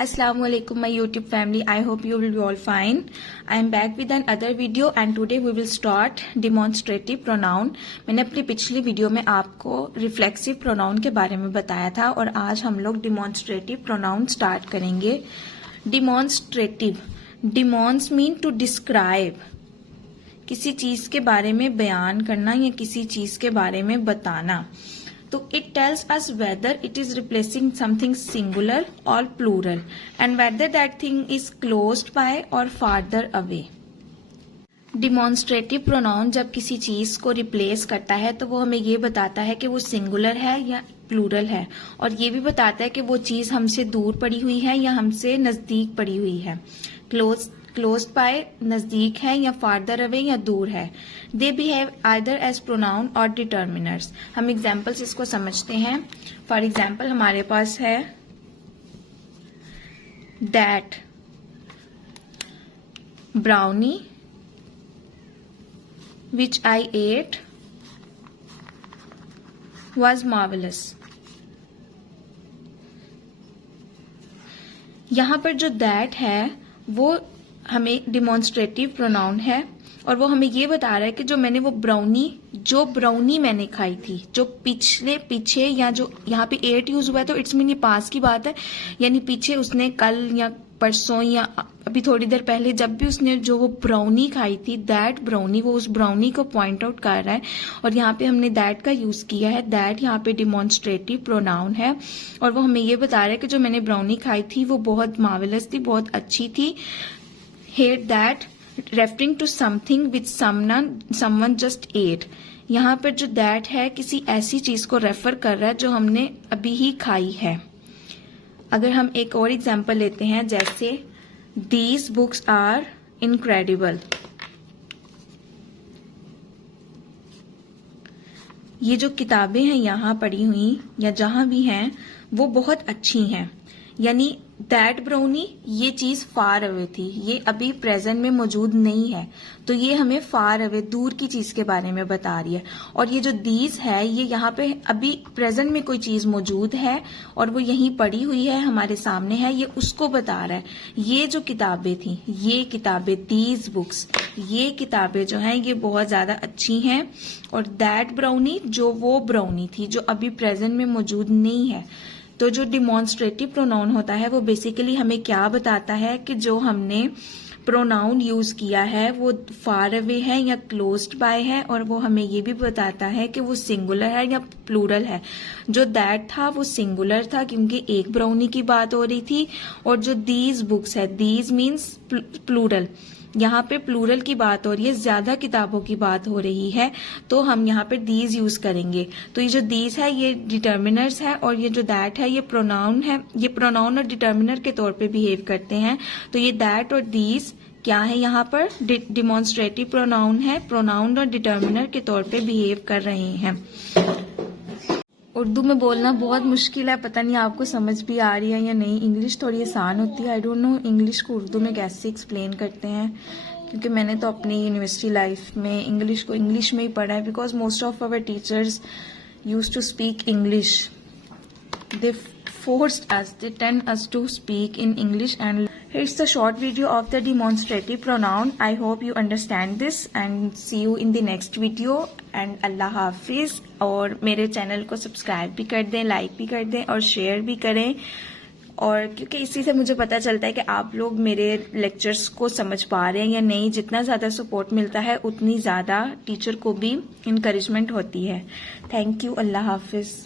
Assalamualaikum my YouTube family. I hope you will be all fine. I am back with another video and today we will start demonstrative pronoun. मैंने अपनी पिछली video में आपको reflexive pronoun के बारे में बताया था और आज हम लोग डिमॉन्स्ट्रेटिव प्रोनाउन स्टार्ट करेंगे. डिमॉन्स्ट्रेटिव, डिमॉन्स मीन टू डिस्क्राइब, किसी चीज के बारे में बयान करना या किसी चीज के बारे में बताना. तो it tells us whether it is replacing something singular or plural and whether that thing is close by or farther away. Demonstrative pronoun जब किसी चीज को रिप्लेस करता है तो वो हमें ये बताता है कि वो सिंगुलर है या प्लूरल है, और ये भी बताता है कि वो चीज हमसे दूर पड़ी हुई है या हमसे नजदीक पड़ी हुई है. क्लोज बाय नजदीक है या फार्दर अवे या दूर है. They behave either as pronoun और डिटर्मिनर्स. हम एग्जाम्पल्स इसको समझते हैं. फॉर एग्जाम्पल हमारे पास है that brownie which I ate was marvellous. यहां पर जो दैट है वो हमें डिमॉन्स्ट्रेटिव प्रोनाउन है और वो हमें ये बता रहा है कि जो ब्राउनी मैंने खाई थी, जो पीछे या जो यहाँ पे एट यूज हुआ है तो इट्स मीन ये पास की बात है, यानी पीछे उसने कल या परसों या अभी थोड़ी देर पहले जब भी उसने जो वो ब्राउनी खाई थी, दैट ब्राउनी, वो उस ब्राउनी को पॉइंट आउट कर रहा है और यहाँ पे हमने दैट का यूज किया है. दैट यहाँ पे डिमॉन्स्ट्रेटिव प्रोनाउन है और वो हमें ये बता रहा है कि जो मैंने ब्राउनी खाई थी वो बहुत मार्वेलस थी, बहुत अच्छी थी. Hate that referring to something which someone just ate. यहाँ पर जो that है किसी ऐसी चीज को रेफर कर रहा है जो हमने अभी ही खाई है. अगर हम एक और एग्जाम्पल लेते हैं, जैसे These books are incredible. ये जो किताबें हैं यहाँ पड़ी हुई या जहां भी हैं वो बहुत अच्छी हैं. यानी दैट ब्राउनी, ये चीज फार अवे थी, ये अभी प्रेजेंट में मौजूद नहीं है, तो ये हमें फार अवे दूर की चीज के बारे में बता रही है. और ये जो दीज है ये यहाँ पे अभी प्रेजेंट में कोई चीज मौजूद है और वो यहीं पड़ी हुई है, हमारे सामने है, ये उसको बता रहा है. ये जो किताबें थी, ये किताबें, दीज बुक्स, ये किताबें जो हैं ये बहुत ज्यादा अच्छी हैं. और दैट ब्राउनी, जो वो ब्राउनी थी जो अभी प्रेजेंट में मौजूद नहीं है. तो जो डिमॉन्स्ट्रेटिव प्रोनाउन होता है वो बेसिकली हमें क्या बताता है कि जो हमने प्रोनाउन यूज किया है वो फार अवे है या क्लोज्ड बाय है, और वो हमें ये भी बताता है कि वो सिंगुलर है या प्लूरल है. जो दैट था वो सिंगुलर था क्योंकि एक ब्राउनी की बात हो रही थी, और जो दीज बुक्स है, दीज मीन्स प्लूरल, यहाँ पे प्लूरल की बात हो रही है, ज्यादा किताबों की बात हो रही है, तो हम यहाँ पे दीज यूज करेंगे. तो ये जो दीज है ये डिटर्मिनर्स है और ये जो दैट है ये प्रोनाउन है. ये प्रोनाउन और डिटर्मिनर के तौर पे बिहेव करते हैं. तो ये दैट और दीज क्या है, यहाँ पर डिमॉन्स्ट्रेटिव प्रोनाउन है, प्रोनाउन और डिटर्मिनर के तौर पे बिहेव कर रहे हैं. उर्दू में बोलना बहुत मुश्किल है, पता नहीं आपको समझ भी आ रही है या नहीं. इंग्लिश थोड़ी आसान होती है. आई डोंट नो इंग्लिश को उर्दू में कैसे एक्सप्लेन करते हैं, क्योंकि मैंने तो अपनी यूनिवर्सिटी लाइफ में इंग्लिश को इंग्लिश में ही पढ़ा है, because most of our teachers use to speak English. They forced us, they tend us to speak in English. And here's the short video of the demonstrative pronoun. I hope you understand this and see you in the next video. And Allah Hafiz. और मेरे channel को subscribe भी कर दें, like भी कर दें और शेयर भी करें. और क्योंकि इसी से मुझे पता चलता है कि आप लोग मेरे लेक्चर्स को समझ पा रहे हैं या नहीं. जितना ज़्यादा सपोर्ट मिलता है उतनी ज़्यादा टीचर को भी इनकरेजमेंट होती है. Thank you. Allah Hafiz.